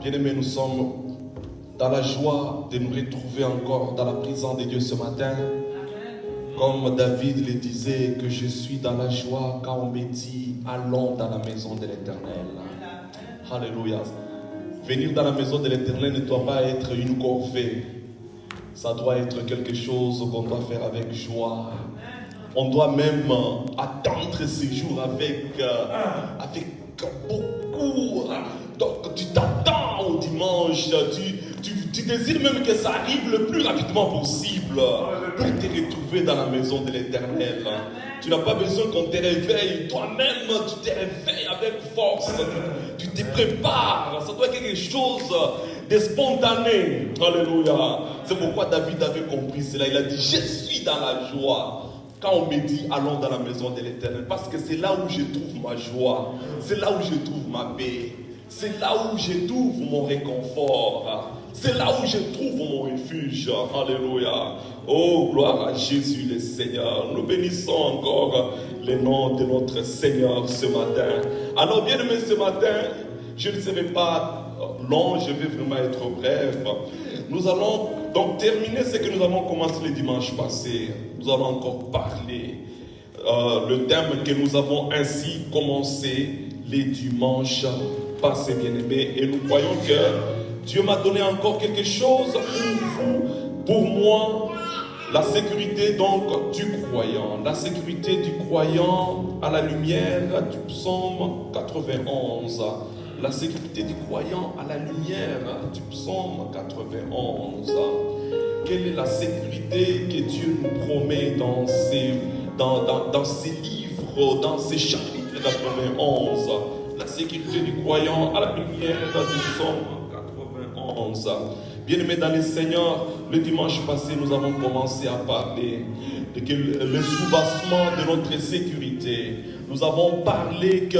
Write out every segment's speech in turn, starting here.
Bien-aimés, nous sommes dans la joie de nous retrouver encore dans la présence de Dieu ce matin. Comme David le disait, que je suis dans la joie quand on me dit allons dans la maison de l'Éternel. Alléluia. Venir dans la maison de l'Éternel ne doit pas être une corvée. Ça doit être quelque chose qu'on doit faire avec joie. On doit même attendre ces jours avec beaucoup. Donc tu t'attends au dimanche, tu désires même que ça arrive le plus rapidement possible pour te retrouver dans la maison de l'Éternel. Tu n'as pas besoin qu'on te réveille, toi-même tu te réveilles avec force, tu te prépares, ça doit être quelque chose de spontané. Alléluia. C'est pourquoi David avait compris cela, il a dit je suis dans la joie. Quand on me dit allons dans la maison de l'Éternel, parce que c'est là où je trouve ma joie, c'est là où je trouve ma paix, c'est là où je trouve mon réconfort, c'est là où je trouve mon refuge. Alléluia. Oh, gloire à Jésus le Seigneur. Nous bénissons encore le nom de notre Seigneur ce matin. Alors bien aimé, ce matin, je ne serai pas long, je vais vraiment être bref. Nous allons donc terminer ce que nous avons commencé le dimanche passé. Nous allons encore parler le thème que nous avons ainsi commencé les dimanches passés, bien-aimés. Et nous croyons que Dieu m'a donné encore quelque chose pour vous, pour moi. La sécurité donc du croyant. La sécurité du croyant à la lumière du psaume 91. La sécurité du croyant à la lumière du psaume 91. Quelle est la sécurité que Dieu nous promet dans ces livres, dans ces chapitres 91? La sécurité du croyant à la lumière du psaume 91. Bien-aimés dans le Seigneur, le dimanche passé, nous avons commencé à parler de le soubassement de notre sécurité. Nous avons parlé que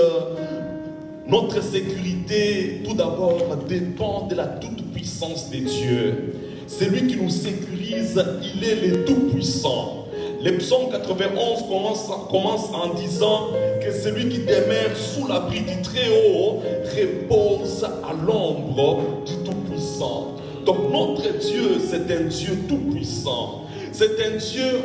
notre sécurité, tout d'abord, dépend de la toute-puissance de Dieu. C'est lui qui nous sécurise, il est le tout-puissant. Le psaume 91 commence en disant que celui qui demeure sous l'abri du Très-Haut repose à l'ombre du Tout-Puissant. Donc notre Dieu, c'est un Dieu tout-puissant. C'est un Dieu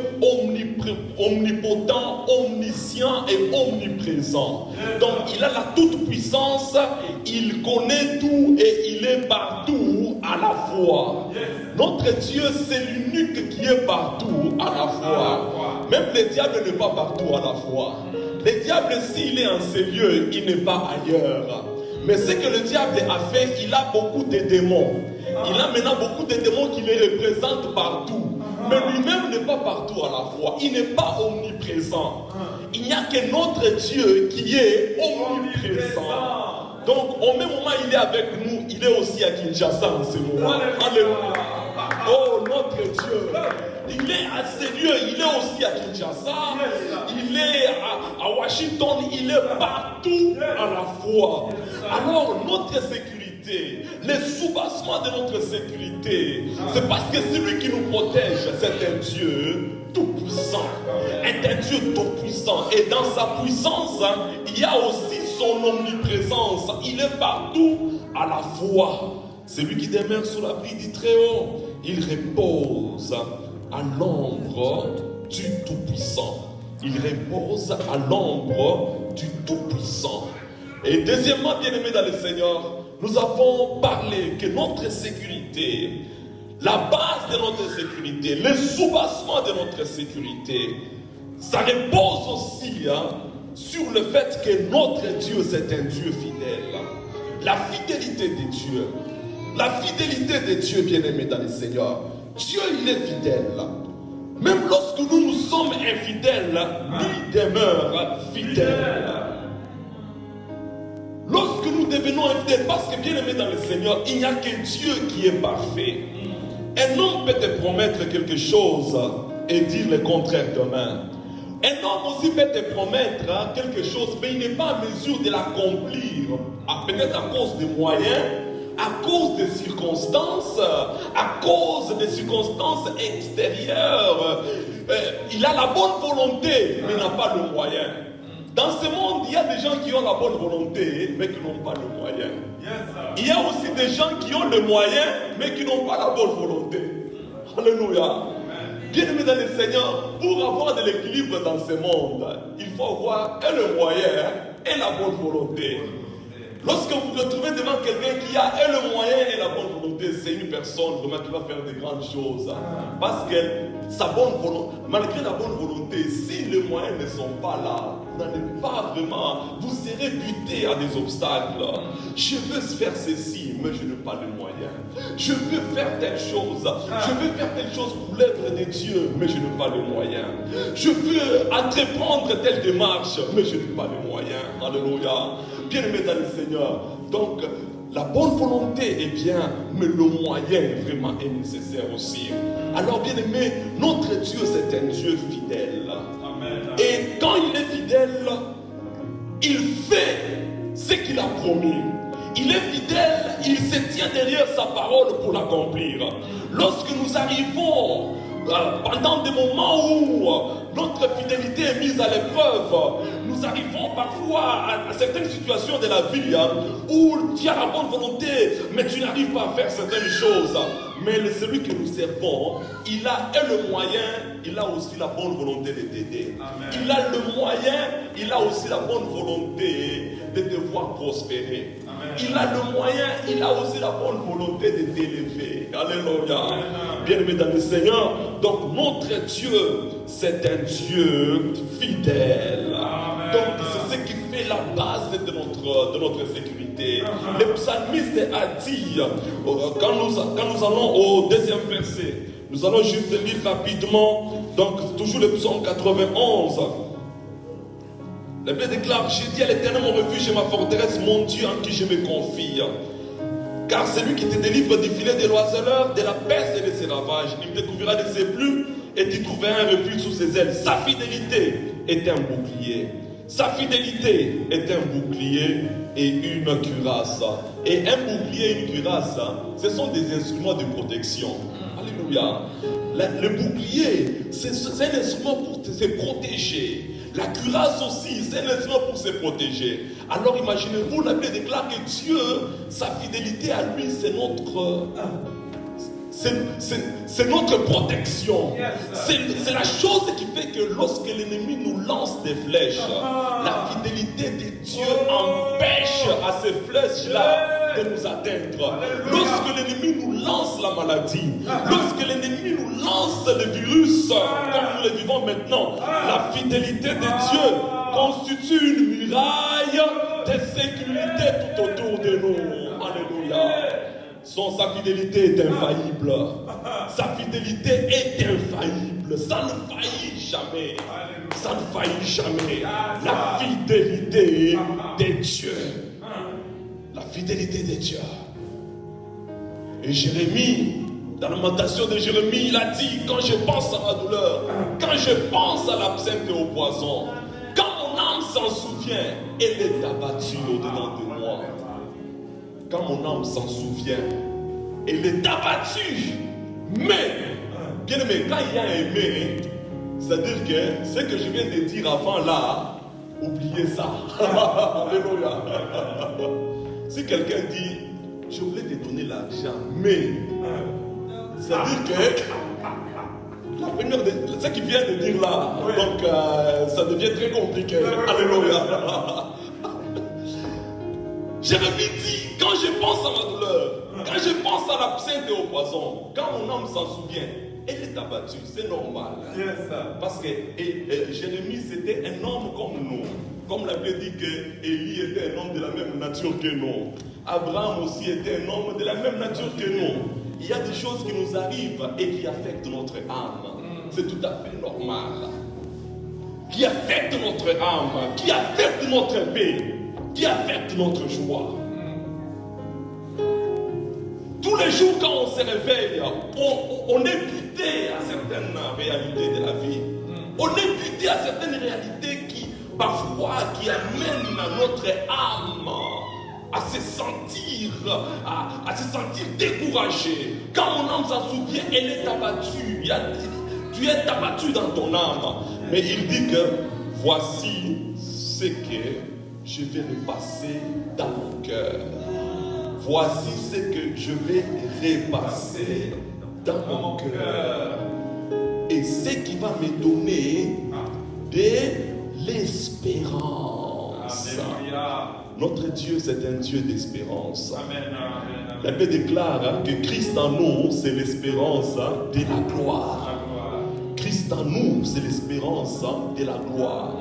omnipotent, omniscient et omniprésent. Donc il a la toute-puissance, il connaît tout et il est partout à la fois. Notre Dieu, c'est l'unique qui est partout à la fois. Même le diable n'est pas partout à la fois. Le diable, s'il est en ces lieux, il n'est pas ailleurs. Mais ce que le diable a fait, il a beaucoup de démons. Il a maintenant beaucoup de démons qui les représentent partout. Mais lui-même n'est pas partout à la fois. Il n'est pas omniprésent. Il n'y a que notre Dieu qui est omniprésent. Donc, au même moment, il est avec nous. Il est aussi à Kinshasa en ce moment. Alléluia. Oh, notre Dieu. Il est à ces lieux. Il est aussi à Kinshasa. Il est à Washington. Il est partout à la fois. Alors, notre sécurité, le soubassement de notre sécurité, c'est parce que celui qui nous protège, c'est un Dieu tout-puissant. Est un Dieu tout-puissant. Et dans sa puissance, il y a aussi son omniprésence. Il est partout à la fois. Celui qui demeure sous l'abri du Très-Haut, il repose à l'ombre du Tout-Puissant. Il repose à l'ombre du Tout-Puissant. Et deuxièmement, bien-aimés dans le Seigneur, nous avons parlé que notre sécurité, la base de notre sécurité, le soubassement de notre sécurité, ça repose aussi sur le fait que notre Dieu, c'est un Dieu fidèle. La fidélité de Dieu. La fidélité de Dieu, bien-aimé dans le Seigneur. Dieu, il est fidèle. Même lorsque nous sommes infidèles, il demeure fidèle. Lorsque nous devenons infidèles, parce que bien-aimé dans le Seigneur, il n'y a que Dieu qui est parfait. Un homme peut te promettre quelque chose et dire le contraire demain. Un homme aussi peut te promettre quelque chose, mais il n'est pas en mesure de l'accomplir. Peut-être à cause des moyens, à cause des circonstances, extérieures. Il a la bonne volonté, mais n'a pas le moyen. Dans ce monde, il y a des gens qui ont la bonne volonté, mais qui n'ont pas le moyen. Il y a aussi des gens qui ont le moyen, mais qui n'ont pas la bonne volonté. Alléluia. Bien-aimés dans le Seigneur, pour avoir de l'équilibre dans ce monde, il faut avoir et le moyen et la bonne volonté. Lorsque vous vous retrouvez devant quelqu'un qui a et le moyen et la bonne volonté, c'est une personne vraiment qui va faire de grandes choses. Parce que sa bonne volonté, malgré la bonne volonté, si les moyens ne sont pas là, vous n'allez pas vraiment, vous serez buté à des obstacles. Je veux faire ceci, mais je n'ai pas de moyens. Je veux faire telle chose. Je veux faire telle chose pour l'œuvre de Dieu, mais je n'ai pas de moyens. Je veux entreprendre telle démarche, mais je n'ai pas de moyens. Alléluia. Bien-aimé dans le Seigneur. Donc, la bonne volonté est bien, mais le moyen vraiment est nécessaire aussi. Alors, bien-aimé, notre Dieu, c'est un Dieu fidèle. Amen. Et quand il est fidèle, il fait ce qu'il a promis. Il est fidèle, il se tient derrière sa parole pour l'accomplir. Lorsque nous arrivons pendant des moments où notre fidélité est mise à l'épreuve, nous arrivons parfois à certaines situations de la vie où tu as la bonne volonté, mais tu n'arrives pas à faire certaines choses. Mais celui que nous servons, il a le moyen, il a aussi la bonne volonté de t'aider. Il a le moyen, il a aussi la bonne volonté de te voir prospérer. Il a le moyen, il a aussi la bonne volonté de t'élever. Alléluia. Bien-aimé dans le Seigneur, donc notre Dieu, c'est un Dieu fidèle. Amen. Donc c'est ce qui fait la base de notre sécurité. Le psalmiste a dit, quand nous allons au deuxième verset, nous allons juste lire rapidement, donc toujours le psaume 91. La Bible déclare, j'ai dit à l'Éternel mon refuge et ma forteresse, mon Dieu en qui je me confie. Car c'est lui qui te délivre du filet de l'oiseleur, de la peste et de ses ravages. Il te couvrira de ses plumes et tu trouveras un refuge sous ses ailes. Sa fidélité est un bouclier. Sa fidélité est un bouclier et une cuirasse. Et un bouclier et une cuirasse, ce sont des instruments de protection. Alléluia. Le bouclier, c'est un instrument pour se protéger. La cuirasse aussi, c'est un instrument pour se protéger. Alors imaginez-vous, la Bible déclare que Dieu, sa fidélité à lui, c'est notre protection. C'est la chose qui fait que lorsque l'ennemi nous lance des flèches, la fidélité de Dieu empêche à ces flèches-là de nous atteindre. Lorsque l'ennemi nous lance la maladie, lorsque l'ennemi nous lance le virus, comme nous le vivons maintenant, la fidélité de Dieu constitue une muraille de sécurité tout autour de nous. Alléluia. Sa fidélité est infaillible. Sa fidélité est infaillible. Ça ne faillit jamais. Ça ne faillit jamais. La fidélité de Dieu. La fidélité de Dieu. Et Jérémie, dans la lamentation de Jérémie, il a dit, quand je pense à ma douleur, quand je pense à l'absinthe et au poison, quand mon âme s'en souvient, elle est abattue au-dedans de moi. Quand mon âme s'en souvient, elle est abattue. Mais, bien aimé, quand il y a aimé, c'est-à-dire que ce que je viens de dire avant là, oubliez ça. Alléluia. Si quelqu'un dit, je voulais te donner l'argent, mais, c'est-à-dire que la première, ce qu'il vient de dire là, donc ça devient très compliqué. Alléluia. Jérémie dit, quand je pense à ma douleur, quand je pense à l'absinthe et au poison, quand mon âme s'en souvient, elle est abattue, c'est normal. Parce que Jérémie, c'était un homme comme nous. Comme la Bible dit que Élie était un homme de la même nature que nous. Abraham aussi était un homme de la même nature que nous. Il y a des choses qui nous arrivent et qui affectent notre âme. C'est tout à fait normal. Qui affectent notre âme, qui affectent notre paix, qui affecte notre joie. Tous les jours quand on se réveille, on est buté à certaines réalités de la vie. On est buté à certaines réalités qui, parfois, qui amènent notre âme à se sentir, découragé. Quand mon âme s'en souvient, elle est abattue. Tu es abattu dans ton âme. Mais il dit que voici ce que je vais repasser dans mon cœur. Voici ce que je vais repasser dans mon cœur. Et ce qui va me donner de l'espérance. Notre Dieu, c'est un Dieu d'espérance. La Bible déclare que Christ en nous, c'est l'espérance de la gloire. Christ en nous, c'est l'espérance de la gloire.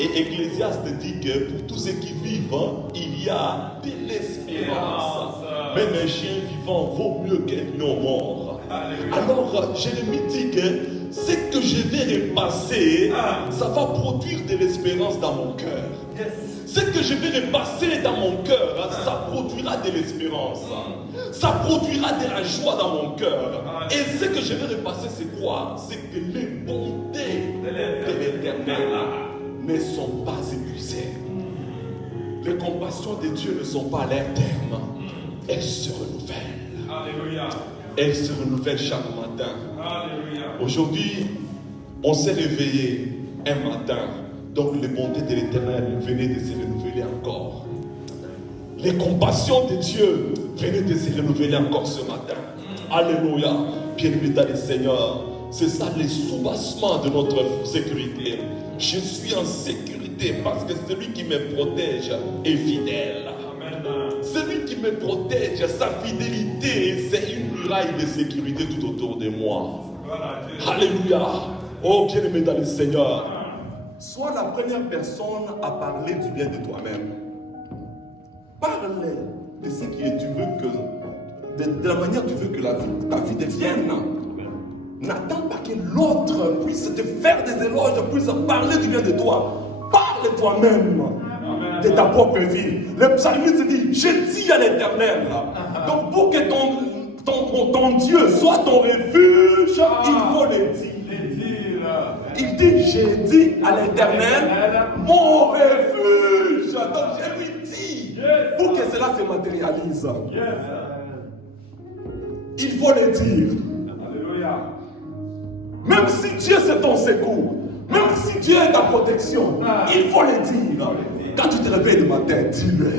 Et Ecclésiaste dit que pour tous ceux qui vivent, il y a de l'espérance. Même un chien vivant vaut mieux qu'un lion mort. Alors, Jérémie dit que ce que je vais repasser, ça va produire de l'espérance dans mon cœur. Ce que je vais repasser dans mon cœur, ça produira de l'espérance. Ça produira de la joie dans mon cœur. Et ce que je vais repasser, c'est quoi? C'est que les bontés de l'Éternel ne sont pas épuisées. Les compassions de Dieu ne sont pas à leur terme. Elles se renouvellent. Alléluia. Elles se renouvellent chaque matin. Alléluia. Aujourd'hui, on s'est réveillé un matin. Donc les bontés de l'Éternel venaient de se renouveler encore. Les compassions de Dieu venaient de se renouveler encore ce matin. Alléluia. Bien-aimé dans le Seigneur, c'est ça le soubassement de notre sécurité. Je suis en sécurité parce que celui qui me protège est fidèle. Celui qui me protège, sa fidélité, c'est une muraille de sécurité tout autour de moi. Alléluia. Oh bien-aimé dans le Seigneur, sois la première personne à parler du bien de toi-même. Parle de ce que tu veux que, de la manière que tu veux que ta vie devienne. N'attends pas que l'autre puisse te faire des éloges, puisse parler du bien de toi. Parle toi-même de ta propre vie. Le psalmiste dit, je dis à l'Éternel. Donc pour que ton Dieu soit ton refuge, il faut le dire. Il dit, j'ai dit à l'Éternel, mon refuge. Donc je lui dis, pour que cela se matérialise. Il faut le dire. Alléluia. Même si Dieu c'est ton secours, même si Dieu est ta protection, il faut le dire. Quand tu te réveilles le matin, dis-le.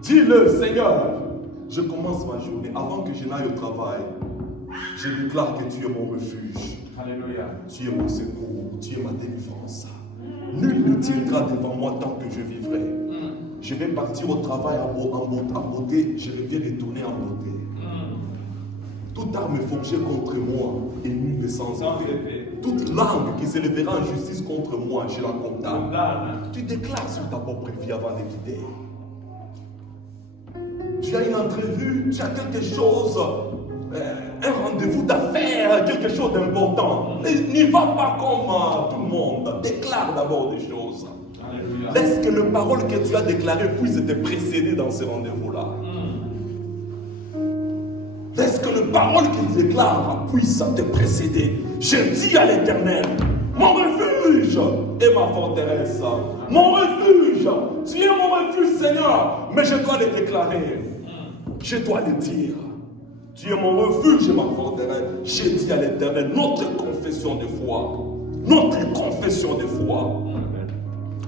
Dis-le, Seigneur, je commence ma journée. Avant que je n'aille au travail, je déclare que tu es mon refuge. Alléluia. Tu es mon secours, tu es ma délivrance. Nul ne tiendra devant moi tant que je vivrai. Je vais partir au travail en beauté, je vais retourner en beauté. Toute arme forgée contre moi est nulle sans effet. Toute langue qui s'élèvera en justice contre moi, je la condamne. Tu déclares sur ta propre vie avant de quitter. Tu as une entrevue, tu as quelque chose, un rendez-vous d'affaires, quelque chose d'important. N'y va pas comme tout le monde. Déclare d'abord des choses. Alléluia. Laisse que les paroles que tu as déclarées puissent te précéder dans ce rendez-vous-là. Laisse que les paroles qu'il déclare puissent te précéder. Je dis à l'Éternel, mon refuge et ma forteresse. Mon refuge, tu es mon refuge, Seigneur, mais je dois le déclarer. Je dois le dire. Tu es mon refuge et ma forteresse. Je dis à l'Éternel, notre confession de foi. Notre confession de foi.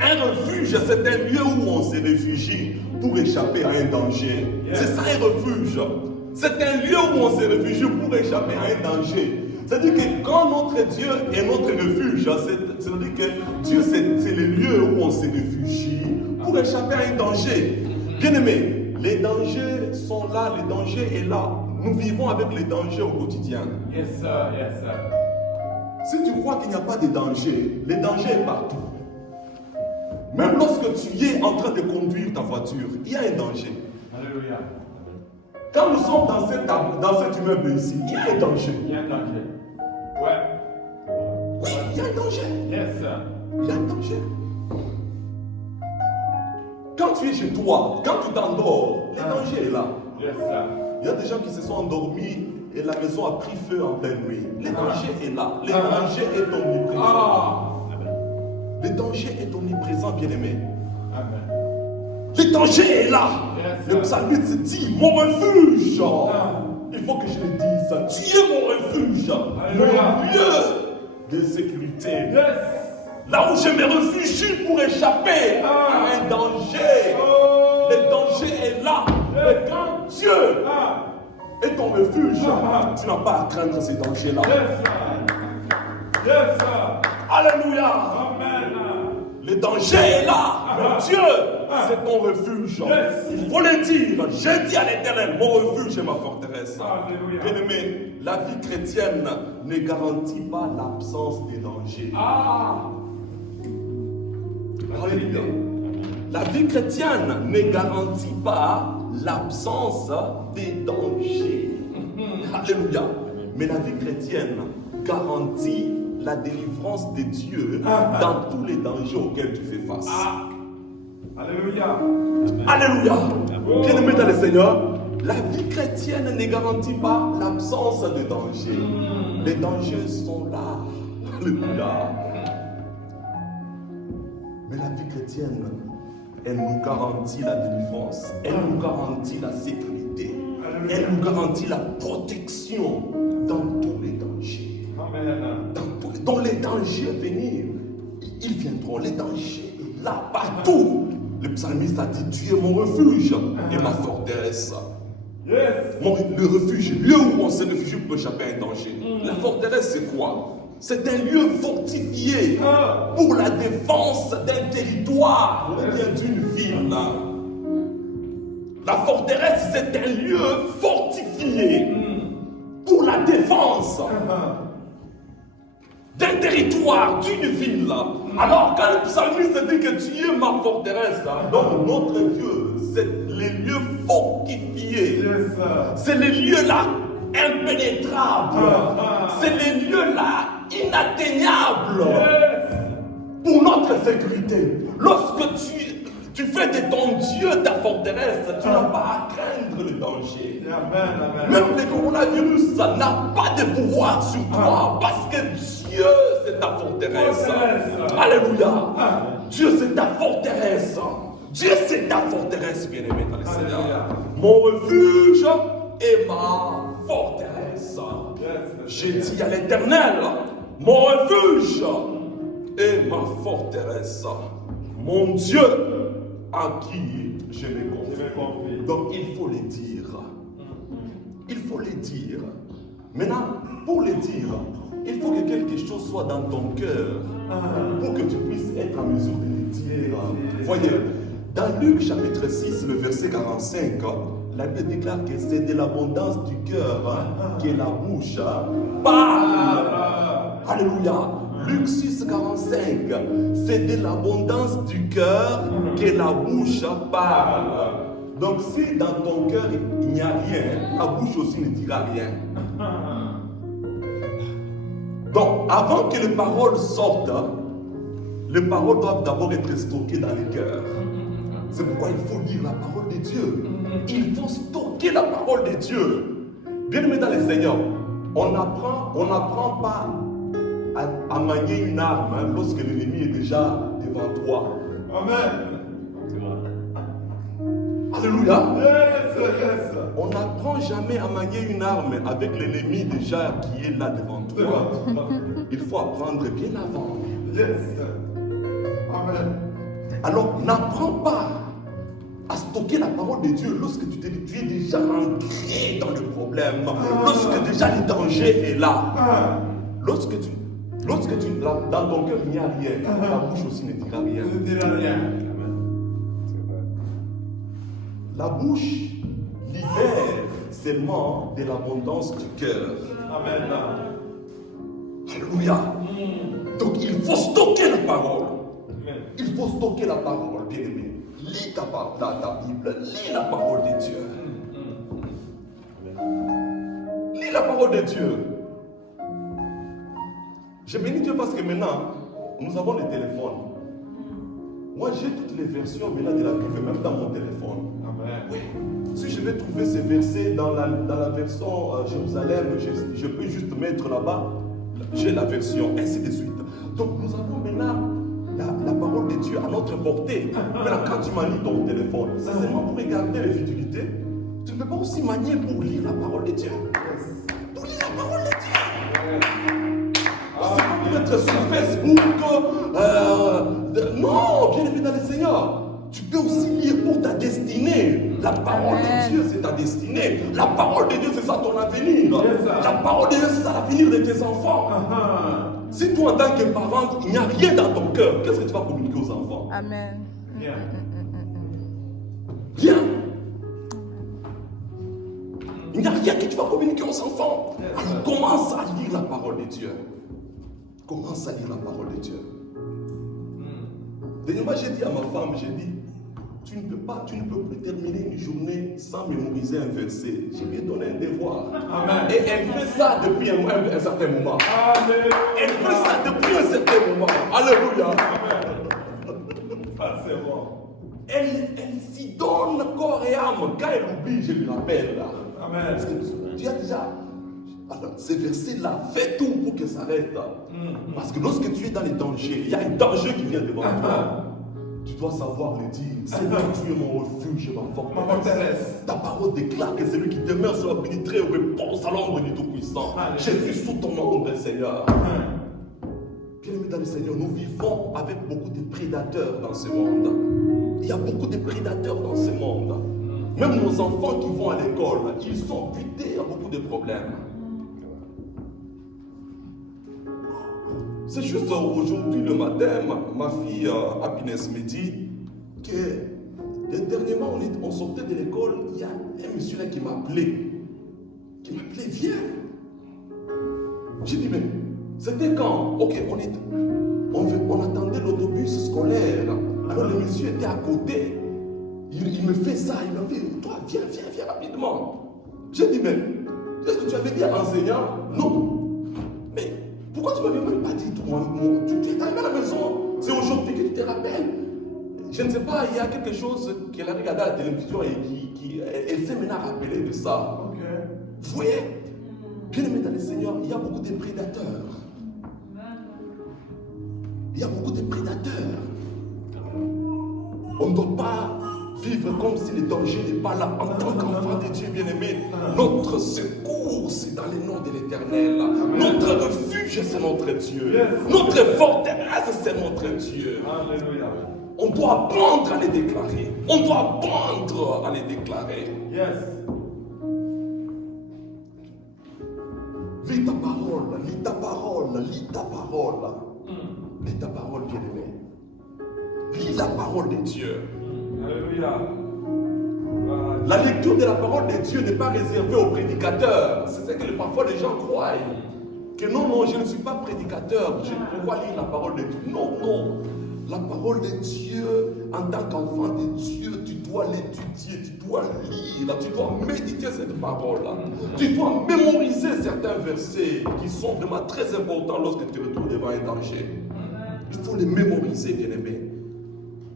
Un refuge, c'est un lieu où on se réfugie pour échapper à un danger. C'est ça un refuge. C'est un lieu où on se réfugie pour échapper à un danger. C'est-à-dire que quand notre Dieu est notre refuge, c'est-à-dire que Dieu c'est le lieu où on se réfugie pour échapper à un danger. Bien-aimés, les dangers sont là, le danger est là. Nous vivons avec les dangers au quotidien. Yes, sir, yes, sir. Si tu crois qu'il n'y a pas de danger, le danger est partout. Même lorsque tu es en train de conduire ta voiture, il y a un danger. Alléluia. Quand nous sommes dans cet immeuble ici, il y a un danger. Il y a un danger. Ouais. Oui, il y a un danger. Yes, sir. Il y a un danger. Quand tu es chez toi, quand tu t'endors, le danger est là. Yes, sir. Il y a des gens qui se sont endormis et la maison a pris feu en pleine nuit. Le danger est là. Le danger est omniprésent. Le danger est omniprésent, bien-aimé. Amen. Le danger est là. Yes, le psalmiste dit, mon refuge. Il faut que je le dise. Tu es mon refuge. Mon lieu de sécurité. Yes. Là où je me réfugie pour échapper à un danger. Le danger est là. Mais quand Dieu est ton refuge, tu n'as pas à craindre ces dangers-là. Alléluia. Amen. Le danger est là. Mais Dieu, c'est ton refuge. Il faut le dire. J'ai dit à l'Éternel, mon refuge et ma forteresse. Bien-aimé, la vie chrétienne ne garantit pas l'absence des dangers. Alléluia. La vie chrétienne ne garantit pas l'absence des dangers. Alléluia. Mais la vie chrétienne garantit la délivrance de Dieu dans tous les dangers auxquels tu fais face. Alléluia. Alléluia. Bien-aimé dans le Seigneur, la vie chrétienne ne garantit pas l'absence de danger. Les dangers sont là. Alléluia. Mais la vie chrétienne, elle nous garantit la délivrance. Elle nous garantit la sécurité. Elle nous garantit la protection dans tous les dangers. Amen. Dans les dangers à venir, ils viendront. Les dangers là, partout. Le psalmiste a dit, tu es mon refuge et ma forteresse. Le refuge, lieu où on s'est réfugié pour échapper à un danger. La forteresse, c'est quoi? C'est un lieu fortifié pour la défense d'un territoire ou bien d'une ville. La forteresse, c'est un lieu fortifié pour la défense d'un territoire, d'une ville. Alors quand le psalmiste dit que tu es ma forteresse, donc notre Dieu, c'est les lieux fortifiés. C'est les lieux là impénétrables. C'est les lieux là inatteignables pour notre sécurité. Lorsque tu fais de ton Dieu ta forteresse, tu n'as pas à craindre le danger. Même le coronavirus n'a pas de pouvoir sur toi parce que Dieu c'est ta forteresse. Alléluia. Dieu c'est ta forteresse. Dieu c'est ta forteresse, bien-aimé dans le Seigneur. Mon refuge et ma forteresse. J'ai dit à l'Éternel, mon refuge et ma forteresse. Mon Dieu à qui je me confie. Donc il faut le dire. Il faut le dire. Maintenant, pour le dire, il faut que quelque chose soit dans ton cœur pour que tu puisses être en mesure de le dire. Voyez, dans Luc chapitre 6, le verset 45, la Bible déclare que c'est de l'abondance du cœur que la bouche parle. Alléluia. Luc 6, 45, c'est de l'abondance du cœur que la bouche parle. Donc si dans ton cœur il n'y a rien, la bouche aussi ne dira rien. Donc avant que les paroles sortent, les paroles doivent d'abord être stockées dans les cœurs. C'est pourquoi il faut lire la parole de Dieu. Il faut stocker la parole de Dieu. Bien-aimé dans le Seigneur, on n'apprend pas à manier une arme lorsque l'ennemi est déjà devant toi. Amen. Alléluia. On n'apprend jamais à manier une arme avec l'ennemi déjà qui est là devant toi. Il faut apprendre bien avant. Amen. Alors n'apprends pas à stocker la parole de Dieu lorsque tu es déjà ancré dans le problème. Lorsque déjà le danger est là. Lorsque dans ton cœur il n'y a rien, ta bouche aussi ne dira rien. Ne dira rien. La bouche libère seulement de l'abondance du cœur. Amen. Alléluia. Donc il faut stocker la parole. Amen. Il faut stocker la parole, bien-aimé. Lis ta Bible, lis la parole de Dieu. Lis la parole de Dieu. Je bénis Dieu parce que maintenant, nous avons les téléphones. Moi, j'ai toutes les versions maintenant de la Bible, même dans mon téléphone. Amen. Oui. Si je vais trouver ces versets dans la version Jérusalem, je peux juste mettre là-bas, j'ai la version, ainsi de suite. Donc, nous avons maintenant la parole de Dieu à notre portée. Maintenant, quand tu manies ton téléphone, c'est seulement pour regarder les futilités. Tu ne peux pas aussi manier pour lire la parole de Dieu. Pour lire la parole de Dieu. Parce que pour être sur Facebook, Non, bien aimé dans le Seigneur. Tu peux aussi lire pour ta destinée. La parole de Dieu, c'est ta destinée. La parole de Dieu, c'est ça ton avenir. La parole de Dieu, c'est ça l'avenir de tes enfants. Si toi, en tant que parent, il n'y a rien dans ton cœur, qu'est-ce que tu vas communiquer aux enfants? Amen. Bien. Rien. Il n'y a rien que tu vas communiquer aux enfants. Alors commence à lire la parole de Dieu. Commence à lire la parole de Dieu. Dernièrement, j'ai dit à ma femme, j'ai dit, tu ne peux plus terminer une journée sans mémoriser un verset. Je lui ai donné un devoir. Amen. Et elle fait ça depuis un certain moment. Alléluia. Elle fait ça depuis un certain moment. Alléluia. Ça, c'est bon. Elle s'y donne corps et âme. Quand elle oublie, je lui rappelle. Amen. Parce que tu as déjà. Alors, ces versets-là, fais tout pour que ça arrête. Parce que lorsque tu es dans les dangers, il y a un danger qui vient devant toi. Tu dois savoir le dire. Seigneur, tu es mon refuge et ma forteresse. Ta parole déclare que celui qui demeure sur la pénétrée repose à l'ombre du Tout-Puissant. Je suis sous ton ombre, Seigneur. Bien-aimés dans le Seigneur, nous vivons avec beaucoup de prédateurs dans ce monde. Il y a beaucoup de prédateurs dans ce monde. Même nos enfants qui vont à l'école, ils sont butés à beaucoup de problèmes. C'est juste aujourd'hui le matin, ma fille Happiness me dit que dernièrement on sortait de l'école, il y a un monsieur là qui m'appelait. Viens. J'ai dit, mais c'était quand? Ok, on attendait l'autobus scolaire. Alors le monsieur était à côté. Il me fait ça, il me fait, toi, viens rapidement. J'ai dit, mais est-ce que tu avais dit à l'enseignant? Non. Mais pourquoi tu ne m'avais même pas dit, toi, tu es arrivé à la maison, c'est aujourd'hui que tu te rappelles. Je ne sais pas, il y a quelque chose qu'elle a regardé à la télévision et elle s'est maintenant rappelée de ça. Ok. Vous voyez, bien aimé dans le Seigneur, il y a beaucoup de prédateurs. Il y a beaucoup de prédateurs. On ne doit pas vivre comme si le danger n'est pas là. En tant qu'enfant de Dieu bien-aimé, notre secours, c'est dans les noms de l'Éternel. Notre refuge, c'est notre Dieu. Notre forteresse, c'est notre Dieu. Alléluia. On doit apprendre à les déclarer. On doit apprendre à les déclarer. Yes. Lis ta parole, lis ta parole, lis ta parole. Lis ta parole, bien-aimé. Lis la parole de Dieu. Alléluia. La lecture de la parole de Dieu n'est pas réservée aux prédicateurs. C'est ce que parfois les gens croient. Que non, je ne suis pas prédicateur. Je ne peux pas lire la parole de Dieu. Non. La parole de Dieu, en tant qu'enfant de Dieu, tu dois l'étudier, tu dois lire, tu dois méditer cette parole-là. Tu dois mémoriser certains versets qui sont vraiment très importants lorsque tu retournes devant un danger. Il faut les mémoriser, bien-aimé.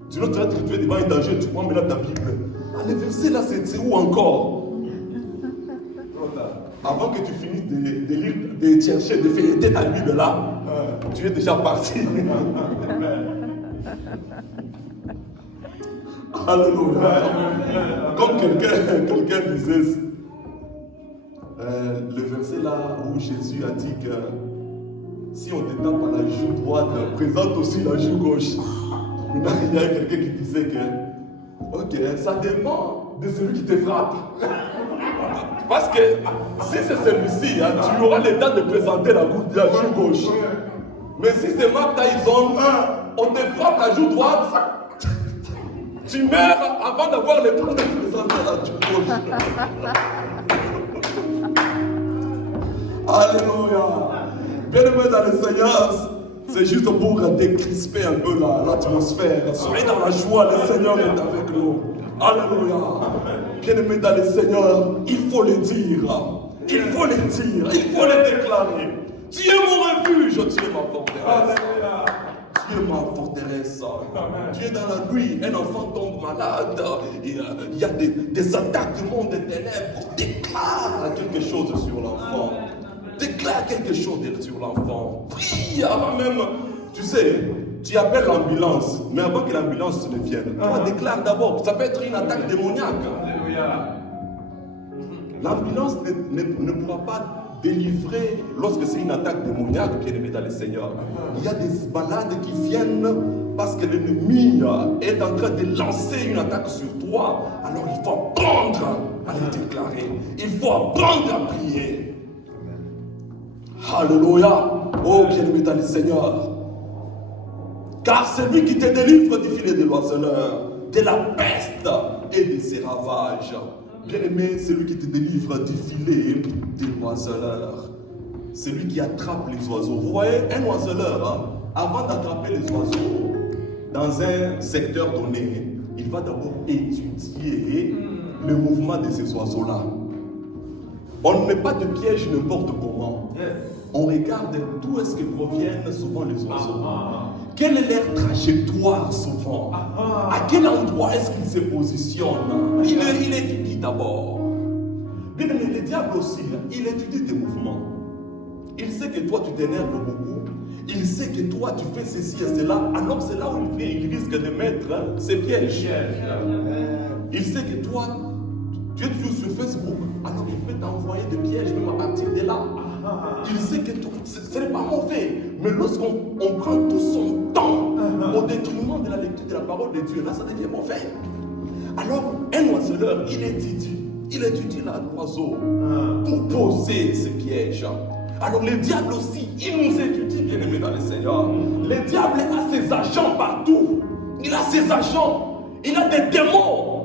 Sinon, tu vas te retrouver devant un danger, tu prends maintenant ta Bible. Ah, les versets là, c'est où encore? Avant que tu finisses de lire, de chercher, de feuilleter ta Bible là, tu es déjà parti. Alléluia. Comme quelqu'un disait, le verset là où Jésus a dit que si on te tape à la joue droite, présente aussi la joue gauche. Il y a quelqu'un qui disait que, ok, ça dépend de celui qui te frappe. Parce que si c'est celui-ci, tu auras le temps de présenter la joue gauche. Mais si c'est Mark Tyson, on te frappe la joue droite, tu meurs avant d'avoir le temps de présenter la joue gauche. Alléluia. Bien-aimé dans le Seigneur, c'est juste pour décrisper un peu l'atmosphère. Soyez dans la joie, le Seigneur est avec nous. Alléluia. Bien-aimé dans le Seigneur, il faut le dire. Il faut le dire, il faut le déclarer. Tu es mon refuge, tu es ma forteresse. Tu es ma forteresse. Tu es dans la nuit, un enfant tombe malade. Il y a des attaques du monde des ténèbres. Déclare quelque chose sur l'enfant. Déclare quelque chose sur l'enfant. Prie avant même, tu sais, tu appelles l'ambulance. Mais avant que l'ambulance ne vienne, toi déclare d'abord. Ça peut être une attaque démoniaque. Alléluia. L'ambulance ne pourra pas délivrer lorsque c'est une attaque démoniaque, bien aimé dans le Seigneur. Il y a des malades qui viennent parce que l'ennemi est en train de lancer une attaque sur toi. Alors il faut apprendre à le déclarer. Il faut apprendre à prier. Alléluia. Oh, bien aimé dans le Seigneur. Car c'est lui qui te délivre du filet de l'oiseleur, de la peste et de ses ravages. Bien-aimé, c'est lui qui te délivre du filet de l'oiseleur. C'est lui qui attrape les oiseaux. Vous voyez, un oiseleur, avant d'attraper les oiseaux, dans un secteur donné, il va d'abord étudier le mouvement de ces oiseaux-là. On ne met pas de piège n'importe comment. On regarde d'où est-ce que proviennent souvent les oiseaux. Quelle est leur trajectoire souvent? À quel endroit est-ce qu'ils se positionnent? Il étudie d'abord. Bien aimé, le diable aussi, il étudie tes mouvements. Il sait que toi tu t'énerves beaucoup. Il sait que toi tu fais ceci et cela. Alors c'est là où il risque de mettre ses pièges. Il sait que toi, tu es toujours sur Facebook. Alors il peut t'envoyer des pièges même à partir de là. Il sait que ce n'est pas mauvais. Mais lorsqu'on prend tout son temps au détriment de la lecture de la parole de Dieu, là ça devient mauvais. Alors un oiseleur, il étudie l'oiseau pour poser ses pièges. Alors le diable aussi, il nous étudie, bien aimé dans le Seigneur. Le diable a ses agents partout. Il a ses agents. Il a des démons.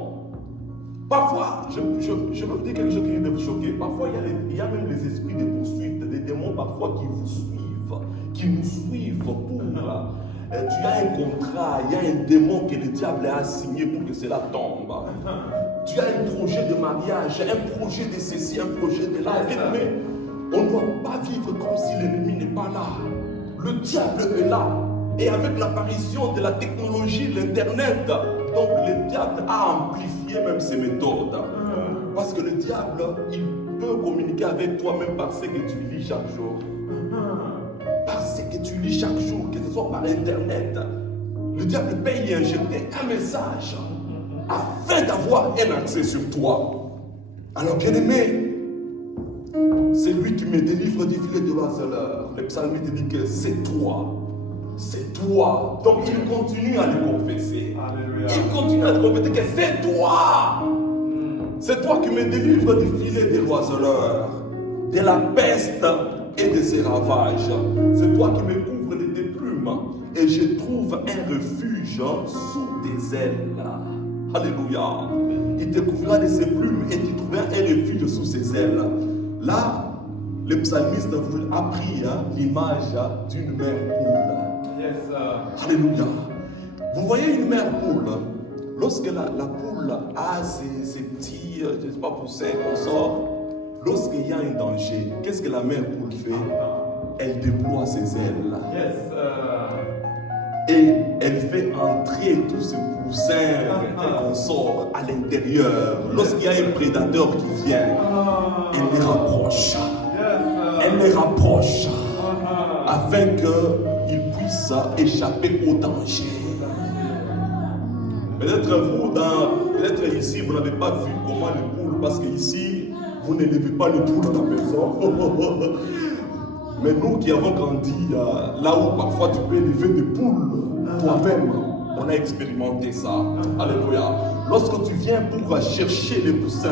Parfois, je veux vous dire quelque chose qui va vous choquer. Parfois, il y a même les esprits de poursuite, des démons parfois qui vous suivent, qui nous suivent pour... tu as un contrat, il y a un démon que le diable a signé pour que cela tombe. Tu as un projet de mariage, un projet de ceci, un projet de là. Mais on ne doit pas vivre comme si l'ennemi n'est pas là. Le diable est là. Et avec l'apparition de la technologie, l'Internet, donc le diable a amplifié même ses méthodes. Parce que le diable, il peut communiquer avec toi même par ce que tu lis chaque jour. Par ce que tu lis chaque jour, que ce soit par Internet. Le diable peut y injecter un message afin d'avoir un accès sur toi. Alors bien aimé, c'est lui qui me délivre du filet de l'oiseleur. Le psalmiste dit que c'est toi. C'est toi. Donc il continue à le confesser. Alléluia. Il continue à le confesser que c'est toi. C'est toi qui me délivre du filet de l'oiseleur, de la peste et de ses ravages. C'est toi qui me couvre de tes plumes et je trouve un refuge sous tes ailes. Alléluia. Il te couvrira de ses plumes et tu trouveras un refuge sous ses ailes. Là, le psalmiste vous a pris l'image d'une mère poule. Yes, alléluia. Vous voyez une mère poule, lorsque la poule a ses petits, je ne sais pas, poussins qu'on sort, lorsqu'il y a un danger, qu'est-ce que la mère poule fait? Elle déploie ses ailes. Yes, et elle fait entrer tous ces poussins qu'on sort à l'intérieur. Lorsqu'il y a un prédateur qui vient, elle les rapproche. Elle les rapproche afin qu'ils puissent échapper au danger. Peut-être ici, vous n'avez pas vu comment les poules, parce qu'ici, vous n'élevez pas les poules à la maison. Mais nous qui avons grandi là où parfois tu peux élever des poules toi-même, on a expérimenté ça. Alléluia. Lorsque tu viens pour chercher les poussins,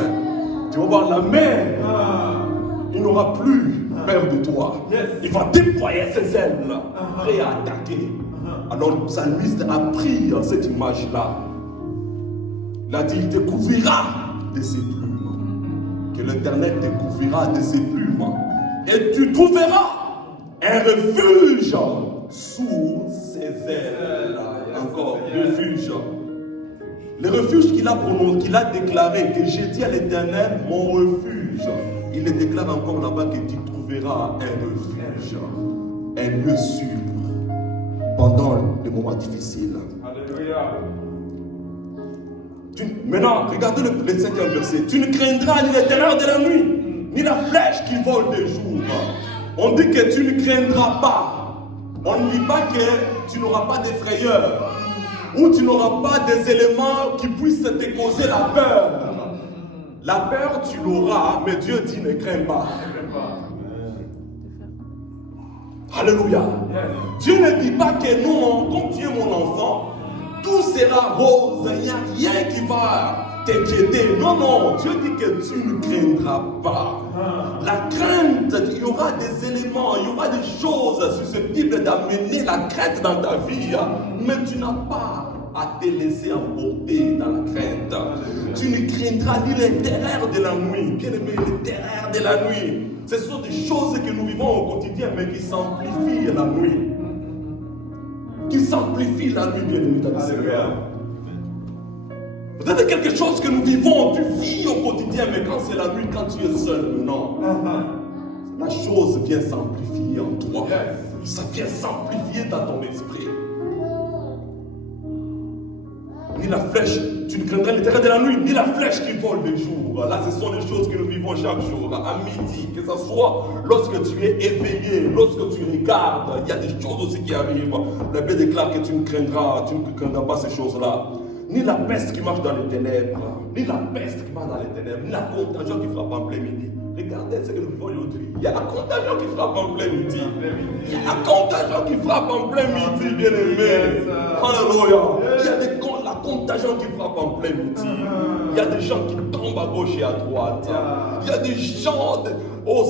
tu vas voir la mère. Il n'aura plus peur de toi. Il va déployer ses ailes, prêt à attaquer. Alors le psalmiste a pris cette image-là. Il a dit, il te couvrira de ses plumes. Que l'Éternel te couvrira de ses plumes. Et tu trouveras un refuge sous ses ailes. Encore, refuge. Le refuge qu'il a déclaré, que j'ai dit à l'Éternel, mon refuge. Il le déclare encore là-bas que tu trouveras un refuge, un lieu sûr pendant les moments difficiles. Alléluia. Maintenant, regardez le 5e verset. Tu ne craindras ni les terreurs de la nuit, ni la flèche qui vole de jour. On dit que tu ne craindras pas. On ne dit pas que tu n'auras pas de frayeur ou tu n'auras pas des éléments qui puissent te causer la peur. La peur, tu l'auras, mais Dieu dit ne crains pas. Alléluia. Yes. Dieu ne dit pas que non, comme tu es mon enfant, tout sera rose, il n'y a rien qui va t'inquiéter. Non, non, Dieu dit que tu ne craindras pas. La crainte, il y aura des éléments, il y aura des choses susceptibles d'amener la crainte dans ta vie, mais tu n'as pas à te laisser emporter dans la crainte. Tu ne craindras ni les terreurs de la nuit. Bien aimé, les terreurs de la nuit, ce sont des choses que nous vivons au quotidien, mais qui s'amplifient la nuit. Qui s'amplifient la nuit, bien aimé, dans le Seigneur. Peut-être quelque chose que nous vivons, tu vis au quotidien, mais quand c'est la nuit, quand tu es seul, non. La chose vient s'amplifier en toi. Ça vient s'amplifier dans ton esprit. Ni la flèche, tu ne craindras les terreurs de la nuit, ni la flèche qui vole le jour. Là, ce sont les choses que nous vivons chaque jour, à midi, que ce soit lorsque tu es éveillé, lorsque tu regardes, il y a des choses aussi qui arrivent. La Bible déclare que tu ne craindras pas ces choses-là. Ni la peste qui marche dans les ténèbres, ni la peste qui marche dans les ténèbres, ni la contagion qui frappe en plein midi. Regardez ce que nous vivons aujourd'hui. Il y a la contagion qui frappe en plein midi. Il y a la contagion qui frappe en plein midi, bien aimé. Alléluia. Il y a la contagion qui frappe en plein midi. Il y a des gens qui tombent à gauche et à droite. Il y a des gens... Oh,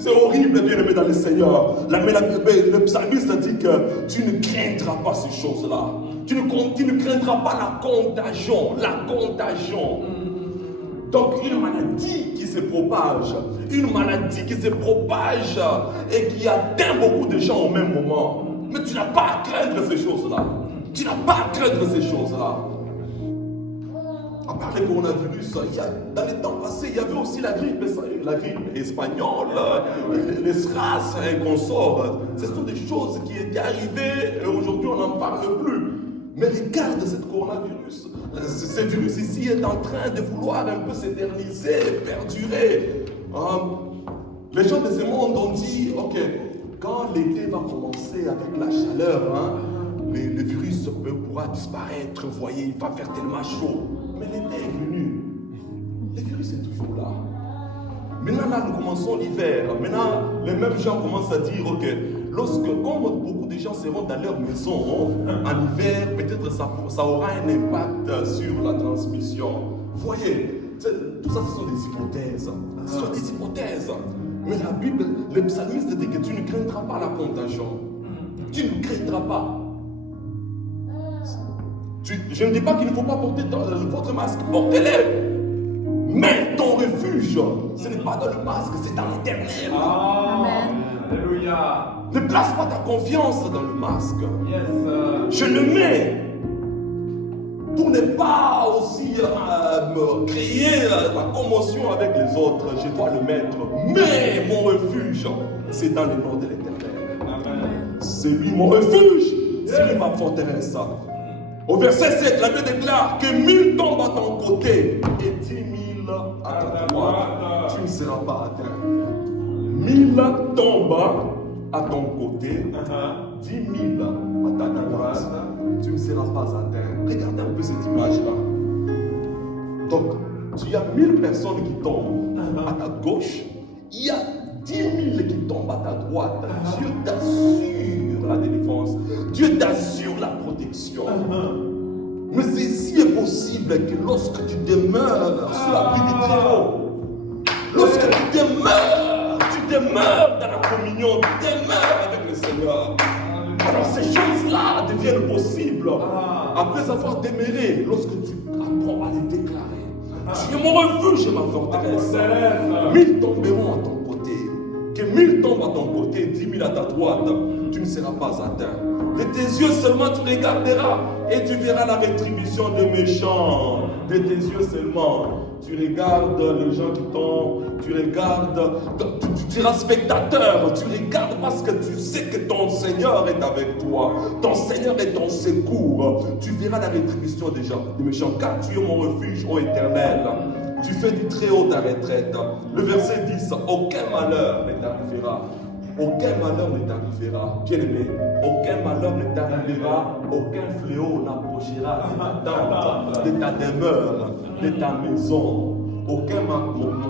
c'est horrible, bien aimé dans le Seigneur. Le psalmiste dit que tu ne craindras pas ces choses-là. Tu ne craindras pas la contagion. La contagion. Donc une maladie qui se propage, et qui atteint beaucoup de gens au même moment. Mais tu n'as pas à craindre ces choses-là. Tu n'as pas à craindre ces choses-là. À part le coronavirus, dans les temps passés, il y avait aussi la grippe espagnole, les SRAS et consorts. Ce sont des choses qui étaient arrivées et aujourd'hui on n'en parle plus. Mais regarde ce coronavirus. Ce virus ici est en train de vouloir un peu s'éterniser, perdurer. Les gens de ce monde ont dit, ok, quand l'été va commencer avec la chaleur, le virus pourra disparaître, vous voyez, il va faire tellement chaud. Mais l'été est venu. Le virus est toujours là. Maintenant, là, nous commençons l'hiver. Maintenant, les mêmes gens commencent à dire, ok, comme beaucoup de gens seront dans leur maison en hiver, peut-être ça aura un impact sur la transmission. Vous voyez, tout ça, ce sont des hypothèses. Ce sont des hypothèses. Mais la Bible, le psalmiste dit que tu ne craindras pas la contagion. Tu ne craindras pas. Je ne dis pas qu'il ne faut pas porter votre masque, portez-le. Mais ton refuge, ce n'est pas dans le masque, c'est dans l'éternel. Amen. Alléluia. Ne place pas ta confiance dans le masque. Yes. Je le mets pour ne pas aussi créer la commotion avec les autres. Je dois le mettre. Mais mon refuge, c'est dans le nom de l'éternel. Amen. C'est lui mon refuge, c'est lui ma forteresse. Au verset 7, la Bible déclare que 1000 tombent à ton côté et 10 000 à ta droite. Tu ne seras pas atteint. 1000 tombent à ton côté, 10 000 à ta droite. Tu ne seras pas atteint. Regardez un peu cette image-là. Donc, tu as 1000 personnes qui tombent à ta gauche. Il y a 10 000 qui tombent à ta droite. Dieu t'assure la délivrance. Dieu t'assure la protection. Mais ceci est possible que lorsque tu demeures sous l'abri du Très-Haut, lorsque tu demeures dans la communion, tu demeures avec le Seigneur. Alors ces choses-là deviennent possibles après avoir demeuré, lorsque tu apprends à les déclarer. Tu es mon refuge et ma forteresse. 1000 tomberont à ton côté, que 1000 tombent à ton côté, 10 000 à ta droite, tu ne seras pas atteint. De tes yeux seulement tu regarderas et tu verras la rétribution des méchants. De tes yeux seulement tu regardes les gens qui tombent, tu regardes, tu seras spectateur, tu regardes parce que tu sais que ton Seigneur est avec toi, ton Seigneur est ton secours. Tu verras la rétribution des méchants, car tu es mon refuge, ô Éternel. Tu fais du très haut ta retraite. Le verset 10, aucun malheur ne t'arrivera. Aucun malheur ne t'arrivera, bien-aimé. Aucun malheur ne t'arrivera, aucun fléau n'approchera de ta tente, de ta demeure, de ta maison. Aucun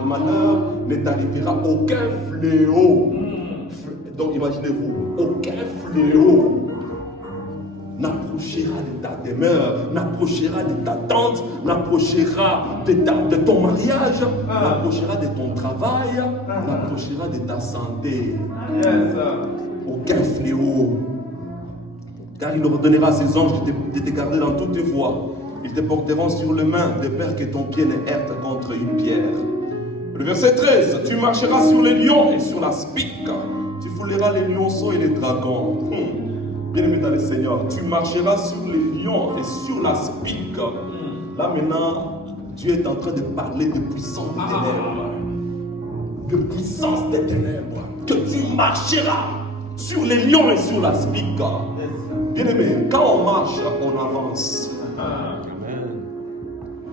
malheur ne t'arrivera, aucun fléau. Donc imaginez-vous, fléau n'approchera de ta demeure, n'approchera de ta tente, n'approchera de ton mariage, n'approchera de ton travail, n'approchera de ta santé. Aucun fléau. Car il ordonnera à ses anges de te garder dans toutes tes voies. Ils te porteront sur les mains de peur que ton pied ne heurte contre une pierre. Le verset 13, tu marcheras sur les lions et sur la spique. Tu fouleras les lionceaux et les dragons. Bien-aimé dans le Seigneur, tu marcheras sur les lions et sur la spique. Là maintenant, Dieu est en train de parler de puissance des ténèbres. De puissance des ténèbres. Que tu marcheras sur les lions et sur la spique. Bien-aimé, quand on marche, on avance.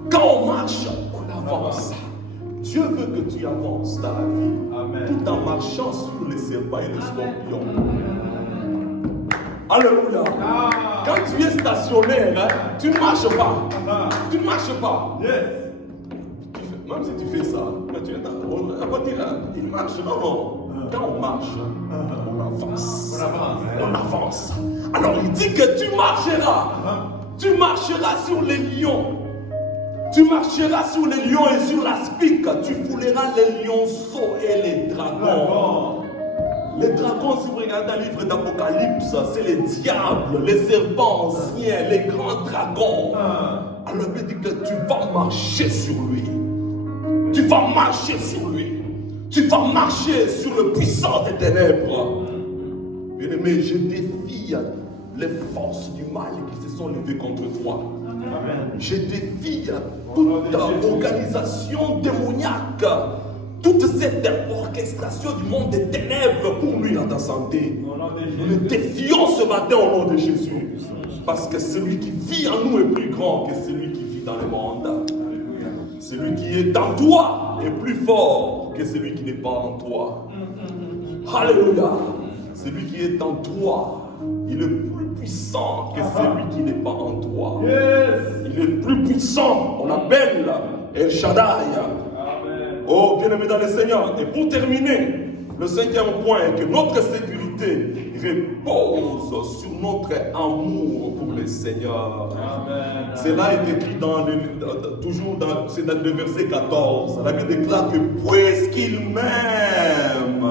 Quand on marche, on avance. Dieu veut que tu avances dans la vie, tout en marchant sur les serpents et les scorpions. Alléluia. Quand tu es stationnaire, tu ne marches pas. Tu ne marches pas. Même si tu fais ça, on va dire, il marche. Non. Quand on marche, on avance. On avance. Alors il dit que tu marcheras. Tu marcheras sur les lions. Tu marcheras sur les lions et sur la spique. Tu fouleras les lionceaux et les dragons. Les dragons, si vous regardez un livre d'Apocalypse, c'est les diables, les serpents anciens, les grands dragons. Alors il dit que tu vas marcher sur lui. Tu vas marcher sur lui. Tu vas marcher sur le puissant des ténèbres. Bien-aimé, je défie les forces du mal qui se sont levées contre toi. Je défie toute organisation démoniaque, toute cette orchestration du monde des ténèbres pour nuire à ta santé. Nous le défions ce matin au nom de Jésus. Parce que celui qui vit en nous est plus grand que celui qui vit dans le monde. Celui qui est en toi est plus fort que celui qui n'est pas en toi. Alléluia. Celui qui est en toi, il est plus puissant que celui qui n'est pas en toi. Il est plus puissant. On appelle El Shaddai. Oh, bien-aimé dans le Seigneur. Et pour terminer, le 5e point est que notre sécurité repose sur notre amour pour le Seigneur. Cela est écrit toujours dans le verset 14. La Bible déclare que puisqu'il m'aime,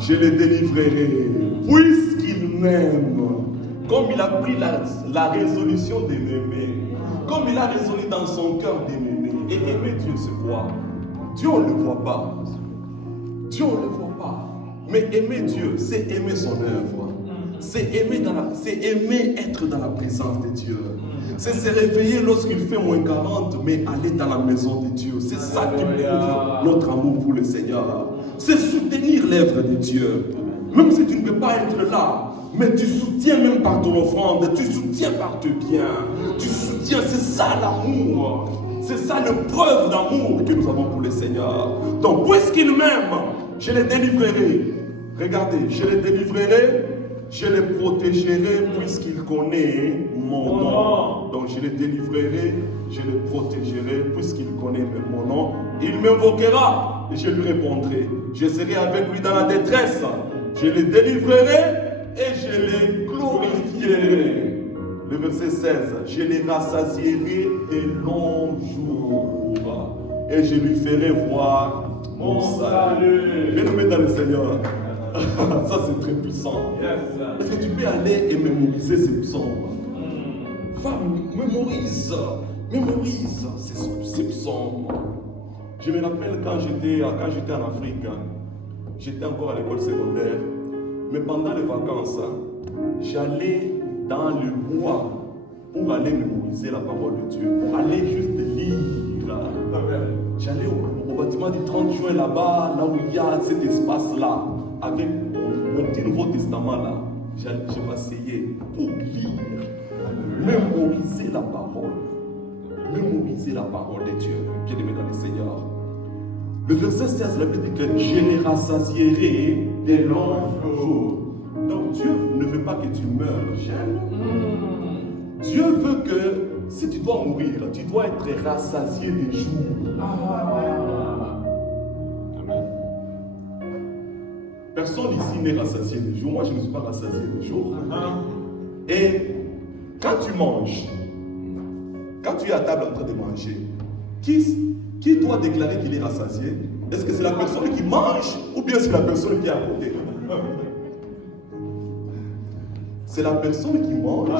je le délivrerai. Puisqu'il m'aime, comme il a pris la résolution de m'aimer, comme il a résolu dans son cœur de m'aimer. Et aimer Dieu, c'est quoi? Dieu, on ne le voit pas. Dieu, on ne le voit pas. Mais aimer Dieu, c'est aimer son œuvre. C'est aimer être dans la présence de Dieu. C'est se réveiller lorsqu'il fait moins 40, mais aller dans la maison de Dieu. C'est ça qui prouve notre amour pour le Seigneur. C'est soutenir l'œuvre de Dieu. Même si tu ne peux pas être là, mais tu soutiens même par ton offrande, tu soutiens par tes biens. Tu soutiens, c'est ça l'amour. C'est ça le preuve d'amour que nous avons pour le Seigneur. Donc, puisqu'il m'aime, je les délivrerai. Regardez, je les délivrerai, je les protégerai puisqu'il connaît mon nom. Donc, je les délivrerai, je les protégerai puisqu'il connaît mon nom. Il m'invoquera et je lui répondrai. Je serai avec lui dans la détresse. Je les délivrerai et je les glorifierai. Le verset 16, je les rassasierai de longs jours et je lui ferai voir mon salut. Bien-aimé dans le Seigneur, ça c'est très puissant. Est-ce que tu peux aller et mémoriser ces psaumes? Va, mémorise ces psaumes. Je me rappelle quand j'étais en Afrique, j'étais encore à l'école secondaire, mais pendant les vacances, j'allais dans le bois pour aller mémoriser la parole de Dieu, pour aller juste lire. J'allais au bâtiment du 30 juin là-bas, là où il y a cet espace-là, avec mon petit Nouveau Testament là. Je m'asseyais pour lire, mémoriser la parole de Dieu, bien-aimé dans le Seigneur. Le verset 16, la Bible dit que je les rassasierai des longs jours. Donc Dieu ne veut pas que tu meurs jeune. Dieu veut que si tu dois mourir, tu dois être rassasié des jours. Amen. personne ici n'est rassasié de jour. Moi, je ne suis pas rassasié de jour. Et quand tu manges, quand tu es à table en train de manger, qui doit déclarer qu'il est rassasié? Est-ce que c'est la personne qui mange ou bien c'est la personne qui est à côté? C'est la personne qui mange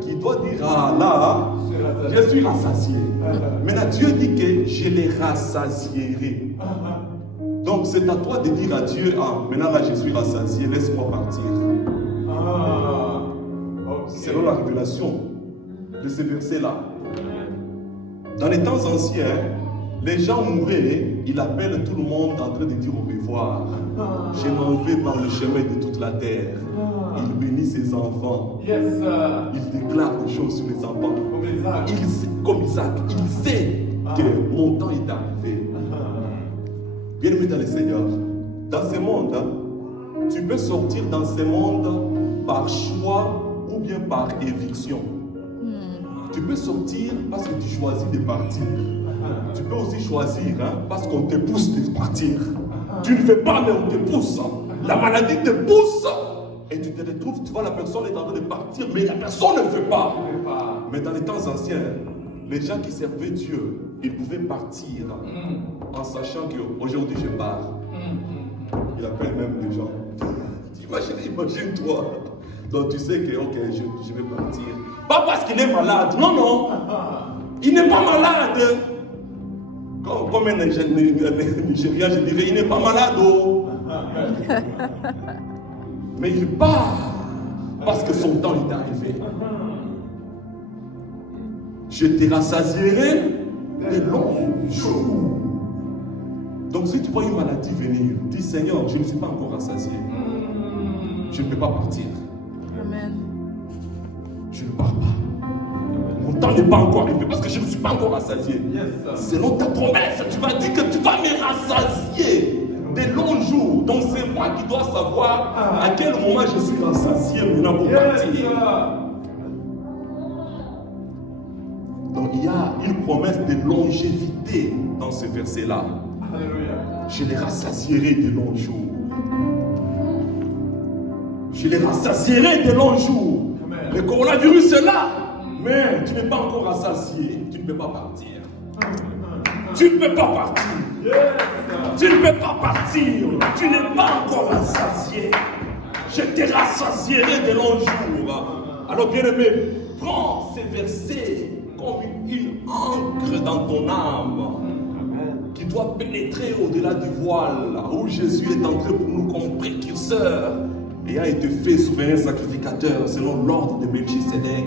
qui doit dire, ah là, je suis rassasié. Maintenant Dieu dit que je les rassasierai. Donc c'est à toi de dire à Dieu, ah maintenant là je suis rassasié, laisse-moi partir. Selon la révélation de ce verset-là. Dans les temps anciens, les gens mouraient, ils appellent tout le monde en train de dire au revoir. Je m'en vais dans le chemin de toute la terre. Il bénit ses enfants. Il déclare des choses sur les enfants. Comme Isaac, il sait que mon temps est arrivé. Bien-aimé dans le Seigneur, dans ce monde, tu peux sortir dans ce monde par choix ou bien par éviction. Tu peux sortir parce que tu choisis de partir. Tu peux aussi choisir parce qu'on te pousse de partir. Tu ne fais pas, mais on te pousse. La maladie te pousse. Et tu te retrouves, tu vois, la personne est en train de partir, mais la personne ne fait pas. Mais dans les temps anciens, les gens qui servaient Dieu, ils pouvaient partir en sachant qu'aujourd'hui je pars. Il appelle même les gens. Imagine-toi. Donc tu sais que, ok, je vais partir. Pas parce qu'il est malade, non, non. Il n'est pas malade. Comme un Nigérien, je dirais, il n'est pas malade. Oh. Mais il part parce que son temps est arrivé. Je te rassasierai de longs jours. Donc si tu vois une maladie venir, dis Seigneur, je ne suis pas encore rassasié. Je ne peux pas partir. Amen. Je ne pars pas. Mon temps n'est pas encore arrivé parce que je ne suis pas encore rassasié. Selon ta promesse, tu vas dire que tu vas me rassasier des longs jours. Donc c'est moi qui dois savoir à quel moment je suis rassasié maintenant pour partir. Donc il y a une promesse de longévité dans ce verset-là. Je les rassasierai de longs jours. Je les rassasierai de longs jours. Le coronavirus est là, mais tu n'es pas encore rassasié. Tu ne peux pas partir. Tu ne peux pas partir. Tu ne peux pas partir. Tu n'es pas encore rassasié. Je te rassasierai de longs jours. Alors bien aimé, prends ces versets comme une encre dans ton âme qui doit pénétrer au-delà du voile, où Jésus est entré pour nous comme précurseur et a été fait souverain sacrificateur selon l'ordre de Melchisedec.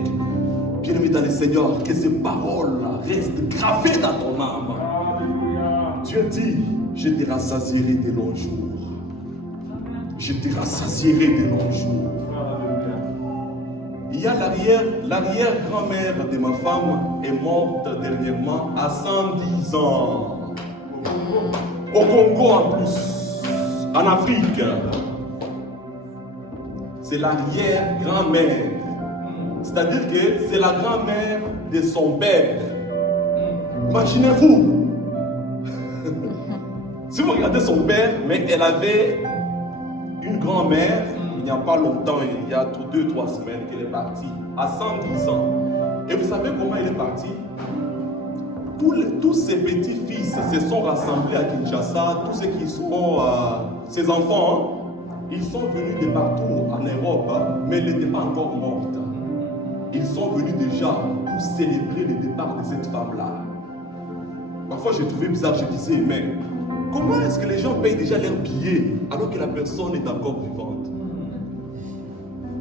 Bien-aimé dans le Seigneur, que ces paroles restent gravées dans ton âme. Dieu dit, je te rassasierai de longs jours. Je te rassasierai de longs jours. Il y a l'arrière-grand-mère de ma femme est morte dernièrement à 110 ans. Au Congo en plus, en Afrique. C'est l'arrière-grand-mère. C'est-à-dire que c'est la grand-mère de son père. Imaginez-vous. Si vous regardez son père, mais elle avait une grand-mère, il n'y a pas longtemps, il y a 2-3 semaines qu'elle est partie, à 110 ans. Et vous savez comment elle est partie? Tous ses petits-fils se sont rassemblés à Kinshasa, tous ceux qui sont ses enfants, ils sont venus de partout en Europe, mais elle n'était pas encore morte. Ils sont venus déjà pour célébrer le départ de cette femme-là. Parfois, j'ai trouvé bizarre, je disais, mais comment est-ce que les gens payent déjà leurs billets alors que la personne est encore vivante?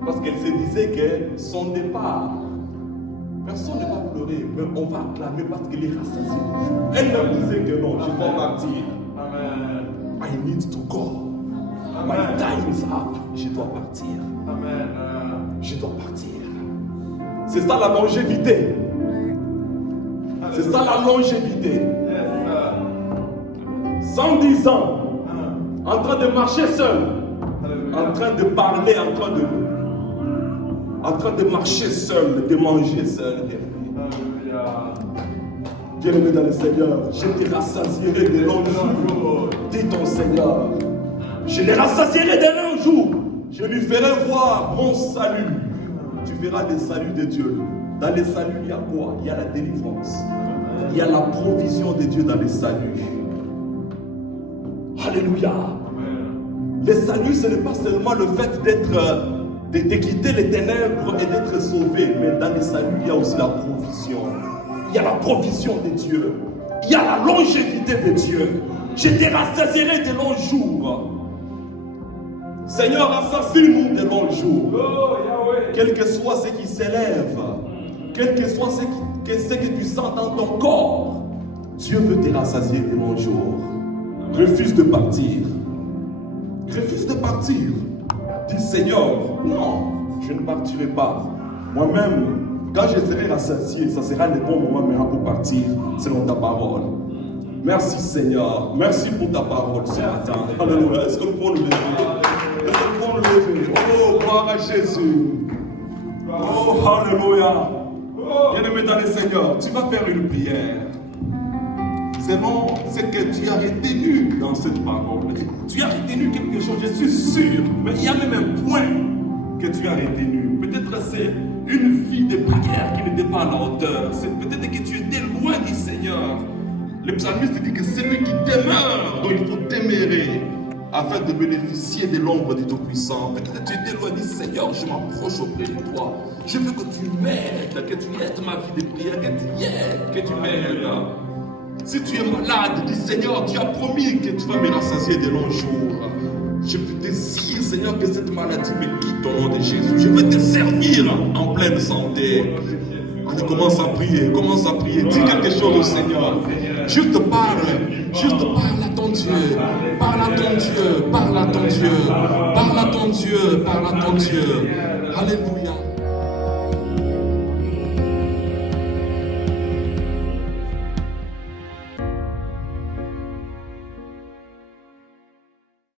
Parce qu'elle se disait que son départ, personne ne va pleurer, mais on va acclamer parce qu'elle est rassasiée. Elle-même disait que non, je dois partir. Amen. I need to go. My time is up. Je dois partir. Amen. Je dois partir. C'est ça la longévité. C'est ça la longévité. 110 ans, en train de marcher seul, en train de parler, en train de marcher seul, de manger seul. Bien-aimé dans le Seigneur, je te rassasierai de longs jours. Dis ton Seigneur, Je les rassasierai d'un long jour. Je lui ferai voir mon salut. Tu verras les saluts de Dieu. Dans les saluts, il y a quoi? Il y a la délivrance. Il y a la provision de Dieu dans les saluts. Alléluia. Les saluts, ce n'est pas seulement le fait de quitter les ténèbres et d'être sauvé. Mais dans les saluts, il y a aussi la provision. Il y a la provision de Dieu. Il y a la longévité de Dieu. Je te rassasierai de longs jours. Seigneur, rassasie-nous de longs jours. Quel que soit ce qui s'élève, quel que soit ce que tu sens dans ton corps, Dieu veut te rassasier de longs jours. Refuse de partir. Refuse de partir. Dis Seigneur, non, je ne partirai pas. Moi-même, quand je serai rassasié, ça sera le bon moment maintenant pour partir selon ta parole. Merci Seigneur. Merci pour ta parole ce matin. Alléluia. Est-ce que nous pouvons nous lever? Est-ce que nous pouvons nous lever? Oh, gloire à Jésus. Oh, alléluia. Bien-aimé dans le Seigneur, tu vas faire une prière. Selon ce que tu as retenu dans cette parole. Tu as retenu quelque chose, je suis sûr. Mais il y a même un point que tu as retenu. Peut-être c'est une vie de prière qui n'était pas à la hauteur. Peut-être que tu étais loin du Seigneur. Le psalmiste dit que c'est lui qui demeure, donc il faut demeurer afin de bénéficier de l'ombre du Tout-Puissant. Peut-être que tu étais loin du Seigneur, je m'approche auprès de toi. Je veux que tu m'aides, que tu aides ma vie de prière, que tu m'aides. Si tu es malade, dis Seigneur, tu as promis que tu vas me rassasier de longs jours. Je désire, Seigneur, que cette maladie me quitte au nom de Jésus. Je veux te servir en pleine santé. Allez, commence à prier, dis quelque chose au Seigneur. Juste parle à ton Dieu, parle à ton Dieu, parle à ton Dieu, parle à ton Dieu, parle à ton Dieu. Alléluia.